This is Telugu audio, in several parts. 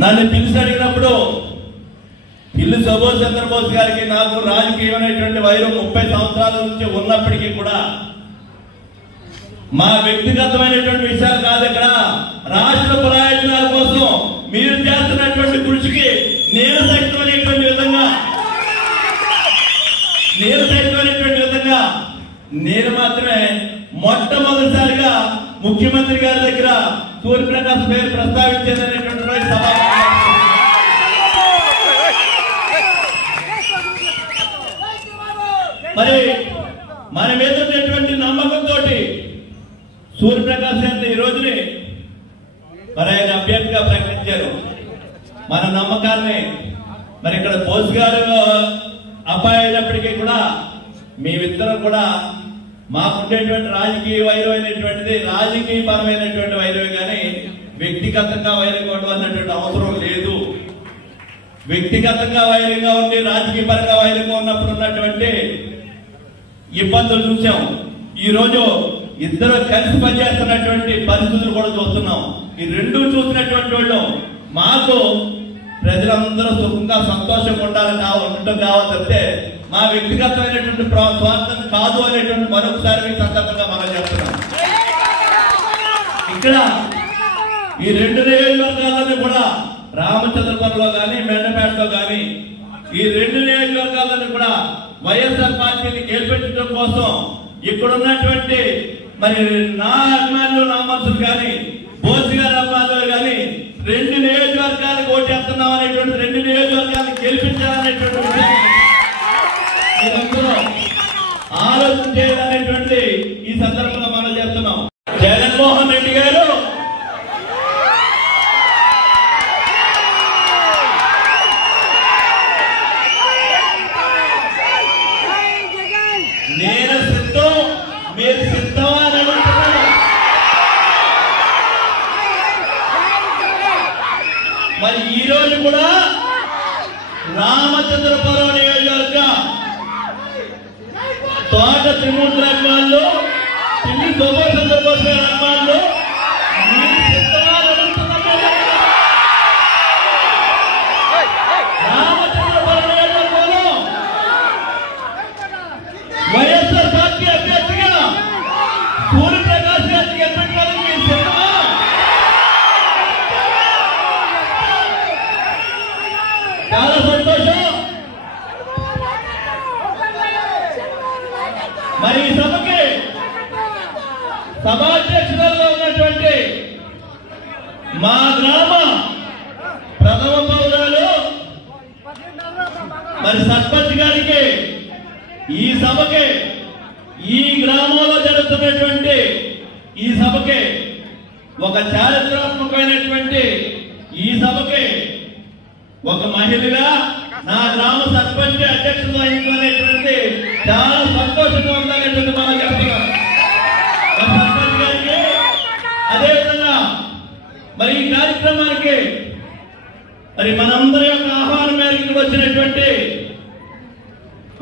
నన్ను పిలిచి అడిగినప్పుడు పిల్లి సుభాష్ చంద్రబోస్ గారికి నాకు రాజకీయమైనటువంటి వైరం 30 సంవత్సరాల నుంచి ఉన్నప్పటికీ కూడా మా వ్యక్తిగతమైనటువంటి విషయాలు కాదు, ఇక్కడ రాష్ట్ర ప్రయోజనాల కోసం మీరు చేస్తున్నటువంటి కృషికి నేను సైతమైనటువంటి విధంగా నేను మాత్రమే మొట్టమొదటిసారిగా ముఖ్యమంత్రి గారి దగ్గర సూర్యప్రకాశ్ పేరు ప్రస్తావించేదనేటువంటి మరి మన మీద ఉన్నటువంటి నమ్మకంతో సూర్యప్రకాశ్ గారిని ఈ రోజుని మరి ఆయన అభ్యర్థిగా ప్రకటించారు. మన నమ్మకాన్ని మరి ఇక్కడ బోస్ గారు అపాయమైనప్పటికీ కూడా మేమిద్దరం కూడా మాకుండేటువంటి రాజకీయ వైరం అయినటువంటిది రాజకీయ పరమైనటువంటి వైరమే కానీ వ్యక్తిగతంగా వైరంగా ఉండవలసినటువంటి అవసరం లేదు. వ్యక్తిగతంగా వైరంగా ఉండి రాజకీయ పరంగా వైరంగా ఉన్నప్పుడు ఉన్నటువంటి ఇబ్బందులు చూసాం. ఈ రోజు ఇద్దరు కలిసి పనిచేస్తున్నటువంటి పరిస్థితులు కూడా చూస్తున్నాం. ఈ రెండు చూసినటువంటి వాళ్ళు మాకు ప్రజలందరూ సుఖంగా సంతోషంగా ఉండటం కావాలంటే మా వ్యక్తిగతమైనటువంటి స్వార్థం కాదు అనేటువంటి మరొకసారి మీ సందర్భంగా మనం చెప్తున్నాం. ఇక్కడ ఈ 2 నియోజకవర్గాలను కూడా రామచంద్రపురంలో కానీ మెండపేటలో కానీ ఈ 2 నియోజకవర్గాలను కూడా వైఎస్ఆర్ పార్టీని గెలిపించడం కోసం ఇక్కడ ఉన్నటువంటి మరి నా అభిమానులు నా మనుషులు కానీ బోస్ గారి అభిమానులు కానీ 2 నియోజకవర్గాలకు ఓటేస్తున్నాం అనేటువంటి 2 నియోజకవర్గాలను గెలిపించాలనేటువంటి మీరందరూ ఆలోచన చేయాలనేటువంటి ఈ సందర్భంలో మనం చేస్తున్నాం. జగన్మోహన్ రెడ్డి గారు నేను సిద్ధం, మీరు సిద్ధం అని అడుగుతున్నాను. మరి ఈ రోజు కూడా రామచంద్రపురం నియోజకవర్గ తోట త్రిమూర్తుల అభిమానులు పిల్లి సుభాష్ చంద్రబోస్ గారి అభిమానులు మీరు సిద్ధమా అని అడుగుతున్నాను. రామచంద్రపురం నియోజకవర్గంలో వైఎస్ఆర్ పార్టీ అభ్యర్థిగా సూర్యప్రకాశ్ గారిని గెలిపించడానికి మీరు సిద్ధమా? చాలా సంతోషం. మరి ఈ సభకి సభాధ్యక్షులలో ఉన్నటువంటి మా గ్రామ ప్రథమ పౌరాలు మరి సర్పంచ్ గారికి ఈ సభకి ఈ గ్రామంలో జరుగుతున్నటువంటి ఈ సభకి ఒక చారిత్రాత్మకమైనటువంటి ఈ సభకి ఒక మహిళగా నా గ్రామ సర్పంచ్ అధ్యక్షత వహించాలనేటువంటి చాలా సంతోషంగా ఉందనేటువంటి మనం చెప్తున్నాం. సర్పంచ్ గారికి అదేవిధంగా మరి ఈ కార్యక్రమానికి మరి మనందరి యొక్క ఆహ్వానం మేరకు వచ్చినటువంటి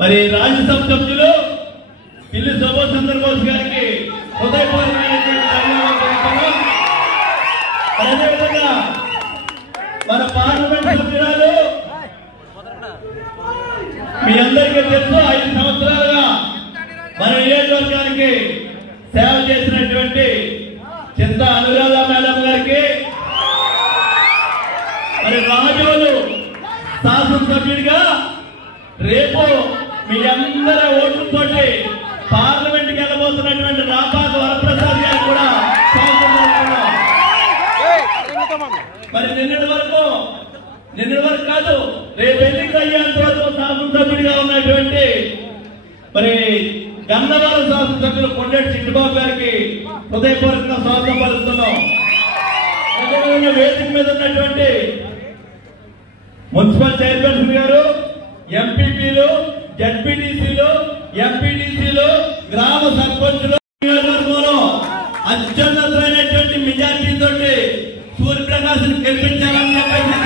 మరి రాజ్యసభ సభ్యులు పిల్లి సుభాష్ చంద్రబోస్ గారికి హృదయపూర్వకమైనటువంటి ధన్యవాదాలు. అదేవిధంగా మన పార్లమెంట్ సభ్యురాలు మీ అందరికీ తెలుసు 5 సంవత్సరాలుగా మన నియోజకవర్గానికి సేవ చేసినటువంటి చింత అనురాధ మేడం గారికి మరి రాజోలు శాసనసభ్యుడిగా రేపు మీ అందరి ఓట్లతోటి పార్లమెంట్కి వెళ్ళబోతున్నటువంటి రాపాక వరప్రసాద్ గారు కూడా మరి నిన్నటి వరకు కాదు రేపు ఎన్నిక అయ్యేంత వరకు శాసనసభ్యుడిగా ఉన్నటువంటి మరి గన్నవరం శాసనసభ్యులు కొండేటి చిట్టుబాబు గారికి హృదయపూర్వకంగా స్వాగతం పలుకుతున్నాం. అదేవిధంగా వేదిక మీద ఉన్నటువంటి మున్సిపల్ చైర్పర్సన్ గారు, ఎంపీపీలు, జడ్పీటీసీలు, ఎంపీటీసీలు, గ్రామ సర్పంచులు నియోజకవర్గంలో అత్యున్నతమైనటువంటి మెజార్టీతో సూర్యప్రకాశ్ గెలిపించాలని చెప్పేసి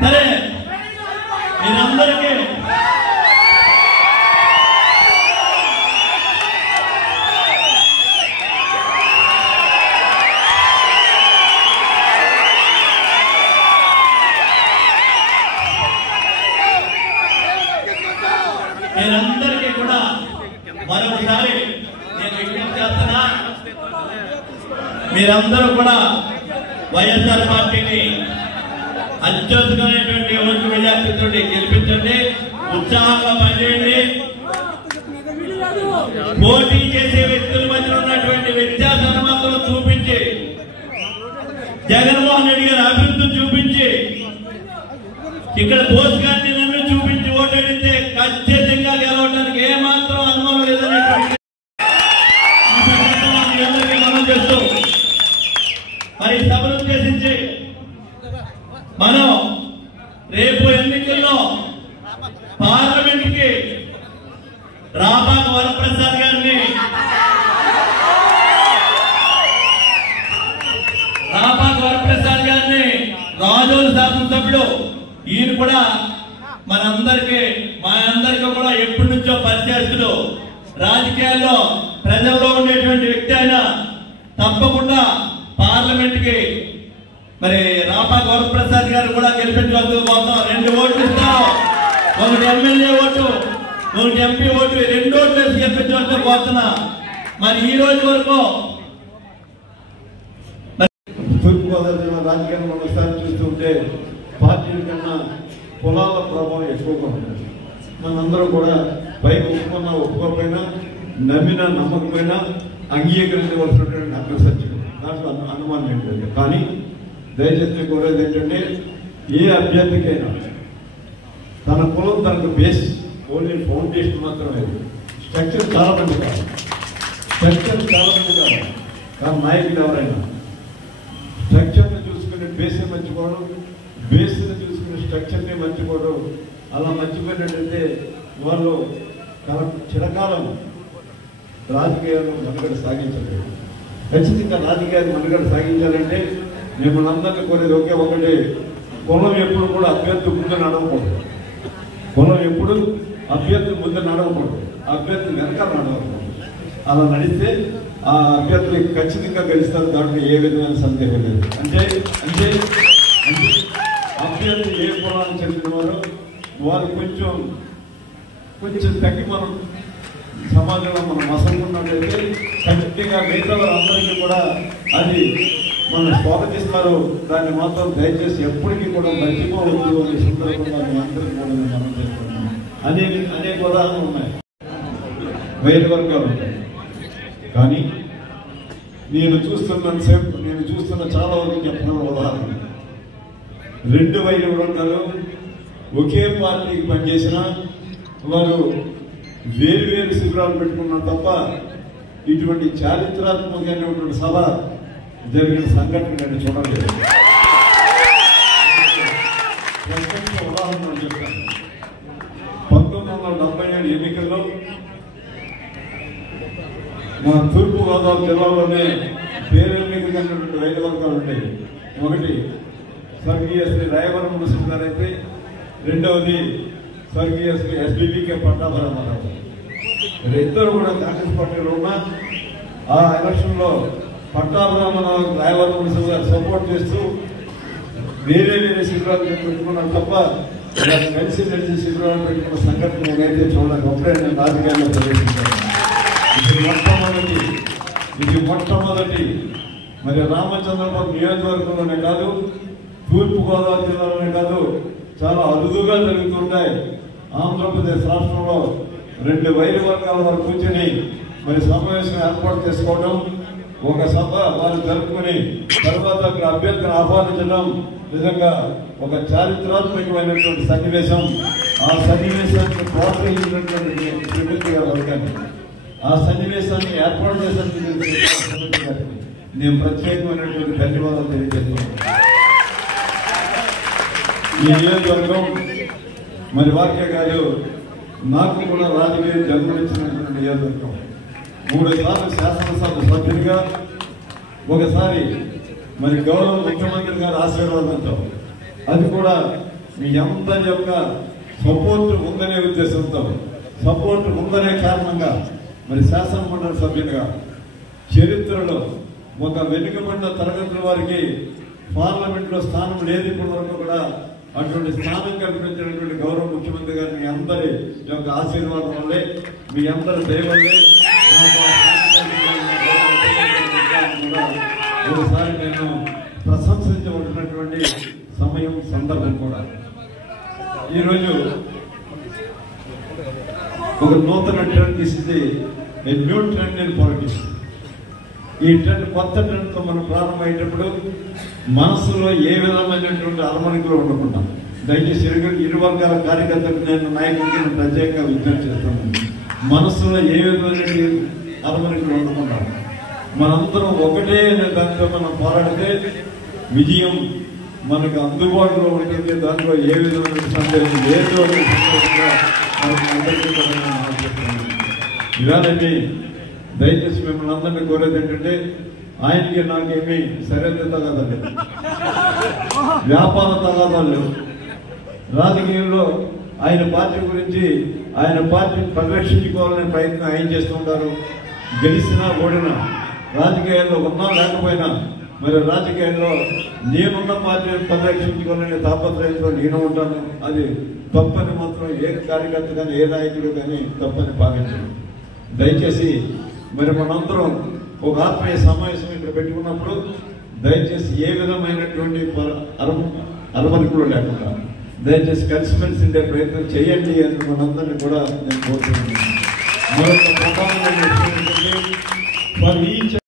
సరే మీరందరికీ మరొకసారి నేను విజ్ఞప్తి చేస్తున్నా, మీరందరూ కూడా వైఎస్ఆర్ పార్టీని అత్యధికమైనటువంటి ఓటు మెజార్టీతో గెలిపించండి, ఉత్సాహంగా పనిచేయండి. పోటీ చేసే వ్యక్తుల మధ్య ఉన్నటువంటి వ్యత్యాసాన్ని మాత్రం చూపించి, జగన్మోహన్ రెడ్డి గారి అభివృద్ధి చూపించి, ఇక్కడ బోస్ గారిని నన్ను చూపించి ఓటేడితే ఖచ్చితంగా గెలవడానికి ఏమాత్రం అనుమానం లేదనేటువంటి అందరికీ మనం చేస్తూ మరి సభను ఉద్దేశించి మనం రేపు ఎన్నికల్లో పార్లమెంట్ కి రాపాక వరప్రసాద్ గారిని రాజోలు శాసనసభ్యుడు, ఈయన కూడా మా అందరికీ కూడా ఎప్పటి నుంచో పరిచయస్తుడు, రాజకీయాల్లో ప్రజల్లో ఉండేటువంటి వ్యక్తి అయినా తప్పకుండా పార్లమెంట్ కి మరి రాపాక వరప్రసాద్ గారు కూడా గెలిపించవలసిన కోసం 2 ఓట్లు ఇస్తాం. ఒకటి ఎమ్మెల్యే ఓటు, ఒకటి ఎంపీ ఓటు, 2 ఓట్లు వేసి గెలిపించవలసిన కోరుతున్నా. మరి ఈ రోజు వరకు తూర్పుగోదావరి జిల్లా రాజకీయాన్ని ఒకసారి చూస్తుంటే పార్టీల కన్నా కులాల ప్రభావం ఎక్కువగా ఉంటుంది. మనందరూ కూడా పైన ఒప్పుకున్నా ఒప్పుకోకపోయినా, నమ్మినా నమ్మకపోయినా అంగీకరించవలసినటువంటి హక్కు సత్యం, దాంట్లో అనుమానం ఏంటంటే. కానీ దయచేసి కోరేది ఏంటంటే, ఏ అభ్యర్థికైనా తన కులం తనకు బేస్, ఓన్లీ ఫౌండేషన్ మాత్రమే. స్ట్రక్చర్ చాలా మంది కాదు, కానీ నాయకులు ఎవరైనా స్ట్రక్చర్ని చూసుకుని బేస్ని మర్చిపోవడం, బేస్ని చూసుకుని స్ట్రక్చర్ని మర్చిపోవడం, అలా మర్చిపోయినట్టయితే వాళ్ళు చిరకాలం రాజకీయాలను మనుగడ సాగించలేదు. ఖచ్చితంగా రాజకీయాలు మనుగడ సాగించాలంటే మిమ్మల్ని అందరినీ కోరేది ఒకే ఒకటి, కులం ఎప్పుడు కూడా అభ్యర్థి ముందు నడవకూడదు. కులం ఎప్పుడు అభ్యర్థి ముందు నడవకూడదు, అభ్యర్థి వెనకాల నడవకూడదు. అలా నడిస్తే ఆ అభ్యర్థులు ఖచ్చితంగా గెలుస్తారు, దాంట్లో ఏ విధమైన సందేహం లేదు. అంటే అంటే అభ్యర్థి ఏ కులానికి చెందినవారో వారు కొంచెం తగ్గి మనం సమాజంలో మనం మసలుకున్నట్లయితే ఖచ్చితంగా మిగతా వారందరికీ కూడా అది మనం స్వాగతిస్తారు. దాన్ని మాత్రం దయచేసి ఎప్పటికీ కూడా మర్చిపోవద్దు అనే సందర్భంగా మీ అందరికీ కూడా మనం చేస్తున్నాం. అనేక ఉదాహరణలు ఉన్నాయి, వేద వర్గాలు ఉంటాయి. కానీ నేను చూస్తున్న చాలా వరకు చెప్పిన ఉదాహరణ, 2 వైద్య వర్గాలు ఒకే పార్టీకి పనిచేసిన వారు వేరు శిబిరాలు పెట్టుకున్నారు తప్ప ఇటువంటి చారిత్రాత్మకమైనటువంటి సభ జరిగిన సంఘటన నేను చూడలేదు. ఉదాహరణ చెప్తాను. 1977 ఎన్నికల్లో మన తూర్పుగోదావరి జిల్లాలోనే పేరెన్నికైనటువంటి 5 వర్గాలు ఉంటాయి. ఒకటి స్వర్గీయ శ్రీ రాయవరం మున్సిపల్ గారు అయితే, రెండవది స్వర్గీయ శ్రీ ఎస్బీబీకే పట్టాభరామారావు. ఇద్దరు కూడా కాంగ్రెస్ పార్టీలో ఉన్న ఆ ఎలక్షన్లో పట్టాభరామారావు రాయవరం మున్సిపల్ గారు సపోర్ట్ చేస్తూ వేరే శిబిరాలు పెట్టుకున్నారు తప్ప కలిసి శిబిరాలు పెట్టుకున్న సంఘటన నేనైతే చూడలేదు. అప్పుడే నేను రాజకీయాల్లో ప్రవేశించాను. ఇది మొట్టమొదటి మరి రామచంద్రపురం నియోజకవర్గంలోనే కాదు, తూర్పుగోదావరి జిల్లాలోనే కాదు, చాలా అరుదుగా జరుగుతుంటాయి. ఆంధ్రప్రదేశ్ రాష్ట్రంలో 2 వైద్య వర్గాల వారు కూర్చొని మరి సమావేశం ఏర్పాటు చేసుకోవడం, ఒక సభ వారు జరుపుకుని తర్వాత అక్కడ అభ్యర్థిని ఆహ్వానించడం నిజంగా ఒక చారిత్రాత్మకమైనటువంటి సన్నివేశం. ఆ సన్నివేశాన్ని ప్రోత్సహించినటువంటి శ్రీమతి గారి వర్గాన్ని, ఆ సన్నివేశాన్ని ఏర్పాటు చేసినటువంటి నేను ప్రత్యేకమైనటువంటి ధన్యవాదాలు తెలియజేస్తున్నాను. ఈ నియోజకవర్గం మరి వాక్య గారు నాకు కూడా రాజకీయ జన్మనిచ్చినటువంటి నియోజకవర్గం. 3 సార్లు శాసనసభ సభ్యునిగా, ఒకసారి మరి గౌరవ ముఖ్యమంత్రి గారి ఆశీర్వాదంతో, అది కూడా మీ అందరి యొక్క సపోర్ట్ ఉందనే ఉద్దేశంతో, సపోర్ట్ ఉందనే కారణంగా మరి శాసనమండలి సభ్యునిగా చరిత్రలో ఒక వెనుకబడిన తరగతుల వారికి పార్లమెంట్లో స్థానం లేదు. ఇప్పటి వరకు కూడా అటువంటి స్థానం కల్పించినటువంటి గౌరవ ముఖ్యమంత్రి గారు మీ అందరి యొక్క ఆశీర్వాదం వల్లే, మీ అందరి దయ వల్లే ఒకసారి నేను ప్రశంసించబడినటువంటి సమయం సందర్భం కూడా. ఈరోజు ఒక నూతన ట్రెండ్ ఇస్తుంది, న్యూ ట్రెండ్ ఇన్ పాలిటిక్స్. ఈ ట్రెండ్ కొత్త ట్రెండ్తో మనం ప్రారంభమయ్యేటప్పుడు మనసులో ఏ విధమైనటువంటి అరమణికలు ఉండకుండా, దయచేసి ఇరు వర్గాల కార్యకర్తలకు నేను నాయకుడికి నేను ప్రత్యేకంగా విజ్ఞప్తి చేస్తున్నాను. మనసులో ఏ విధమైన అరమణికలు ఉండకుండా మనందరం ఒకటే అనే దాంట్లో మనం పోరాడితే విజయం మనకు అందుబాటులో ఉంటుంది. దాంట్లో ఏ విధమైన సందేహం లేదు అనే సందేహంగా మనకు అందరికీ కూడా నేను మాట్లాడుతున్నాను. ఇవాళ దయచేసి మిమ్మల్ని అందరినీ కోరేది ఏంటంటే, ఆయనకి నాకేమీ సరైన తగాదాలు, వ్యాపార తగాదాలు లేవు. రాజకీయంలో ఆయన పార్టీ గురించి, ఆయన పార్టీని పరిరక్షించుకోవాలనే ప్రయత్నం ఆయన చేస్తుంటారు. గెలిచినా ఓడినా, రాజకీయాల్లో ఉన్నా లేకపోయినా, మరి రాజకీయాల్లో నేనున్న పార్టీని పరిరక్షించుకోవాలనే తాపత్రయంతో నేను ఉంటాను. అది తప్పని మాత్రం ఏ కార్యకర్త కానీ ఏ నాయకుడు కానీ తప్పని భావించను. దయచేసి మరి మనందరం ఒక ఆత్మీయ సమావేశం ఇక్కడ పెట్టుకున్నప్పుడు దయచేసి ఏ విధమైనటువంటి అరమరికలు లేకుండా దయచేసి కలిసిమెలిసి ఉండే ప్రయత్నం చేయండి అని మనందరినీ కూడా నేను కోరుతున్నాను. మరొక ప్రధానమైన విషయం ఏంటంటే,